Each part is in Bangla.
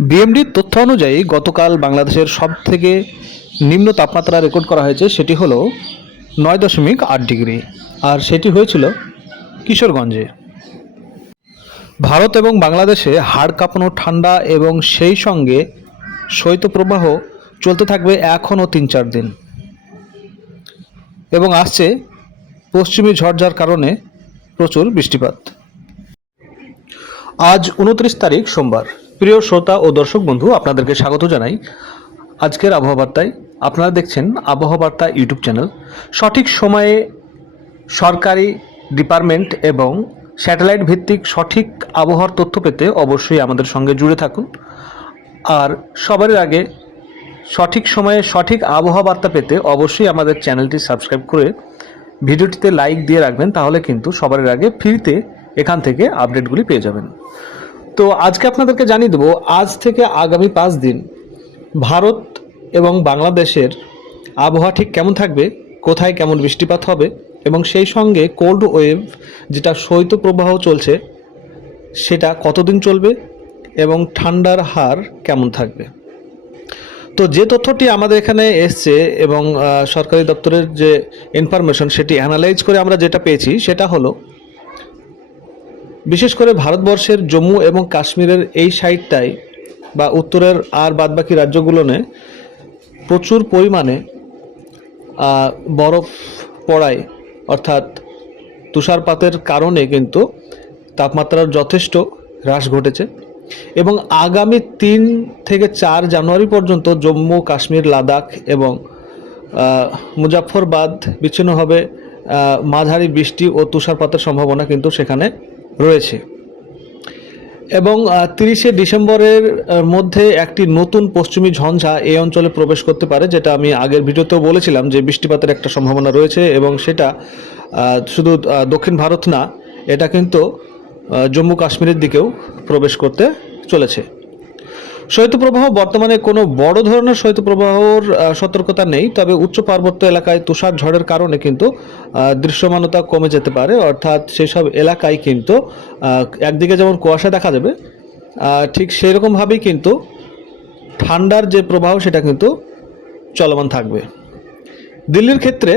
বিএমডির তথ্য অনুযায়ী গতকাল বাংলাদেশের সব থেকে নিম্ন তাপমাত্রা রেকর্ড করা হয়েছে, সেটি হলো নয় দশমিক আট ডিগ্রি। আর সেটি হয়েছিল কিশোরগঞ্জে। ভারত এবং বাংলাদেশে হাড় কাঁপানো ঠান্ডা এবং সেই সঙ্গে শৈত্যপ্রবাহ চলতে থাকবে এখনও তিন চার দিন। এবং আসছে পশ্চিমী ঝড় যার কারণে প্রচুর বৃষ্টিপাত। আজ উনত্রিশ তারিখ সোমবার। প্রিয় শ্রোতা ও দর্শক বন্ধু, আপনাদেরকে স্বাগত জানাই আজকের আবহাওয়া বার্তায় আপনারা দেখছেন আবহাওয়া বার্তা ইউটিউব চ্যানেল। সঠিক সময়ে সরকারি ডিপার্টমেন্ট এবং স্যাটেলাইট ভিত্তিক সঠিক আবহাওয়ার তথ্য পেতে অবশ্যই আমাদের সঙ্গে জুড়ে থাকুন। আর সবার আগে সঠিক সময়ে সঠিক আবহাওয়া বার্তা পেতে অবশ্যই আমাদের চ্যানেলটি সাবস্ক্রাইব করে ভিডিওটিতে লাইক দিয়ে রাখবেন, তাহলে কিন্তু সবার আগে ফ্রিতে এখান থেকে আপডেটগুলি পেয়ে যাবেন। তো আজকে আপনাদেরকে জানিয়ে দেবো, আজ থেকে আগামী পাঁচ দিন ভারত এবং বাংলাদেশের আবহাওয়া ঠিক কেমন থাকবে, কোথায় কেমন বৃষ্টিপাত হবে এবং সেই সঙ্গে কোল্ড ওয়েভ যেটা শৈত্যপ্রবাহ চলছে, সেটা কতদিন চলবে এবং ঠান্ডার হার কেমন থাকবে। তো যে তথ্যটি আমাদের এখানে এসছে এবং সরকারি দপ্তরের যে ইনফরমেশন সেটি অ্যানালাইজ করে আমরা যেটা পেয়েছি, সেটা হলো বিশেষ করে ভারতবর্ষের জম্মু এবং কাশ্মীরের এই সাইডটায় বা উত্তরের আর বাদবাকি রাজ্যগুলোনে প্রচুর পরিমাণে বরফ পড়ায়, অর্থাৎ তুষারপাতের কারণে কিন্তু তাপমাত্রার যথেষ্ট হ্রাস ঘটেছে এবং আগামী তিন থেকে চার জানুয়ারি পর্যন্ত জম্মু, কাশ্মীর, লাদাখ এবং মুজাফরবাদ বিচ্ছিন্নভাবে মাঝারি বৃষ্টি ও তুষারপাতের সম্ভাবনা কিন্তু সেখানে রয়েছে। এবং তিরিশে ডিসেম্বরের মধ্যে একটি নতুন পশ্চিমী ঝঞ্ঝা এই অঞ্চলে প্রবেশ করতে পারে, যেটা আমি আগের ভিডিওতেও বলেছিলাম যে বৃষ্টিপাতের একটা সম্ভাবনা রয়েছে এবং সেটা শুধু দক্ষিণ ভারত না, এটা কিন্তু জম্মু কাশ্মীরের দিকেও প্রবেশ করতে চলেছে। শৈত্যপ্রবাহ, বর্তমানে কোনো বড় ধরনের শৈত্যপ্রবাহর সতর্কতা নেই, তবে উচ্চ পার্বত্য এলাকায় তুষার ঝড়ের কারণে কিন্তু দৃশ্যমানতা কমে যেতে পারে, অর্থাৎ সেই সব এলাকায় কিন্তু একদিকে যেমন কুয়াশা দেখা যাবে ঠিক সেই রকমভাবেই কিন্তু ঠান্ডার যে প্রবাহ সেটা কিন্তু চলমান থাকবে। দিল্লির ক্ষেত্রে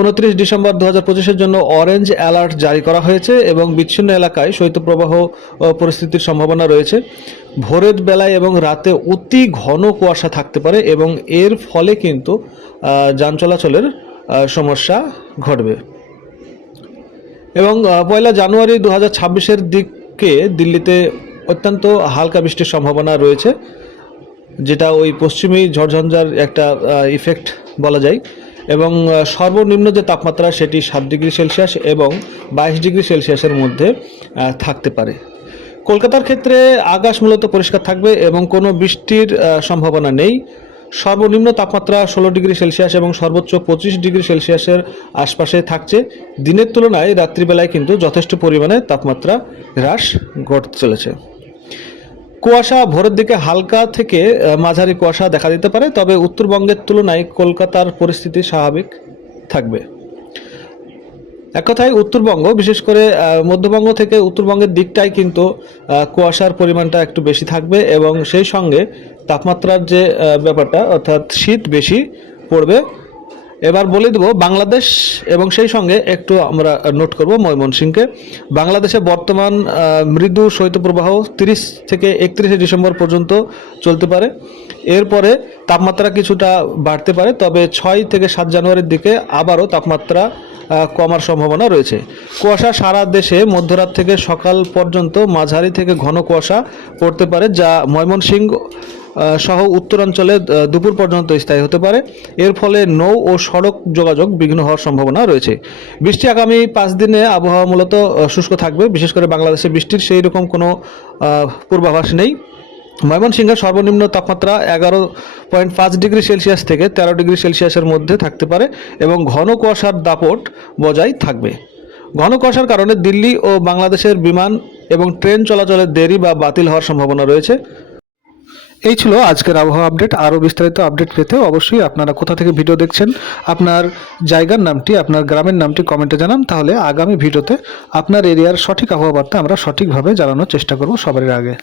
উনত্রিশ ডিসেম্বর দু হাজার পঁচিশের জন্য অরেঞ্জ অ্যালার্ট জারি করা হয়েছে এবং বিচ্ছিন্ন এলাকায় শৈত্যপ্রবাহ পরিস্থিতির সম্ভাবনা রয়েছে। ভোরের বেলায় এবং রাতে অতি ঘন কুয়াশা থাকতে পারে এবং এর ফলে কিন্তু যান চলাচলের সমস্যা ঘটবে। এবং পয়লা জানুয়ারি দু হাজার ছাব্বিশের দিকে দিল্লিতে অত্যন্ত হালকা বৃষ্টির সম্ভাবনা রয়েছে, যেটা ওই পশ্চিমী ঝড়ঝঞ্ঝার একটা ইফেক্ট বলা যায়। এবং সর্বনিম্ন যে তাপমাত্রা সেটি সাত ডিগ্রি সেলসিয়াস এবং বাইশ ডিগ্রি সেলসিয়াসের মধ্যে থাকতে পারে। কলকাতার ক্ষেত্রে আকাশ মূলত পরিষ্কার থাকবে এবং কোনো বৃষ্টির সম্ভাবনা নেই। সর্বনিম্ন তাপমাত্রা ষোলো ডিগ্রি সেলসিয়াস এবং সর্বোচ্চ পঁচিশ ডিগ্রি সেলসিয়াসের আশপাশে থাকছে। দিনের তুলনায় রাত্রিবেলায় কিন্তু যথেষ্ট পরিমাণে তাপমাত্রা হ্রাস ঘটতে চলেছে। কুয়াশা ভোরের দিকে হালকা থেকে মাঝারি কুয়াশা দেখা দিতে পারে, তবে উত্তরবঙ্গের তুলনায় কলকাতার পরিস্থিতি স্বাভাবিক থাকবে। এক কথায় উত্তরবঙ্গ, বিশেষ করে মধ্যবঙ্গ থেকে উত্তরবঙ্গের দিকটাই কিন্তু কুয়াশার পরিমাণটা একটু বেশি থাকবে এবং সেই সঙ্গে তাপমাত্রার যে ব্যাপারটা, অর্থাৎ শীত বেশি পড়বে এবার বলে দেব, বাংলাদেশ এবং সেই সঙ্গে একটু আমরা নোট করব ময়মনসিংহকে বাংলাদেশে বর্তমান মৃদু শৈত্যপ্রবাহ তিরিশ থেকে একত্রিশে ডিসেম্বর পর্যন্ত চলতে পারে। এরপরে তাপমাত্রা কিছুটা বাড়তে পারে, তবে ছয় থেকে সাত জানুয়ারির দিকে আবারও তাপমাত্রা কমার সম্ভাবনা রয়েছে। কুয়াশা সারা দেশে মধ্যরাত থেকে সকাল পর্যন্ত মাঝারি থেকে ঘন কুয়াশা পড়তে পারে, যা ময়মনসিংহ সহ উত্তরাঞ্চলে দুপুর পর্যন্ত স্থায়ী হতে পারে। এর ফলে নৌ ও সড়ক যোগাযোগ বিঘ্ন হওয়ার সম্ভাবনা রয়েছে। বৃষ্টি আগামী পাঁচ দিনে আবহাওয়া মূলত শুষ্ক থাকবে। বিশেষ করে বাংলাদেশে বৃষ্টির সেই রকম কোনো পূর্বাভাস নেই। ময়মনসিংহের সর্বনিম্ন তাপমাত্রা এগারো পয়েন্ট পাঁচ ডিগ্রি সেলসিয়াস থেকে তেরো ডিগ্রি সেলসিয়াসের মধ্যে থাকতে পারে এবং ঘন কুয়াশার দাপট বজায় থাকবে। ঘন কুয়াশার কারণে দিল্লি ও বাংলাদেশের বিমান এবং ট্রেন চলাচলের দেরি বা বাতিল হওয়ার সম্ভাবনা রয়েছে। এই ছিল আজকের আবহাওয়া আপডেট। আরও বিস্তারিত আপডেট পেতে অবশ্যই আপনারা কোথা থেকে ভিডিও দেখছেন, আপনার জায়গার নামটি, আপনার গ্রামের নামটি কমেন্টে জানান। তাহলে আগামী ভিডিওতে আপনার এরিয়ার সঠিক আবহাওয়া বার্তা আমরা সঠিকভাবে জানানোর চেষ্টা করব সবার আগে।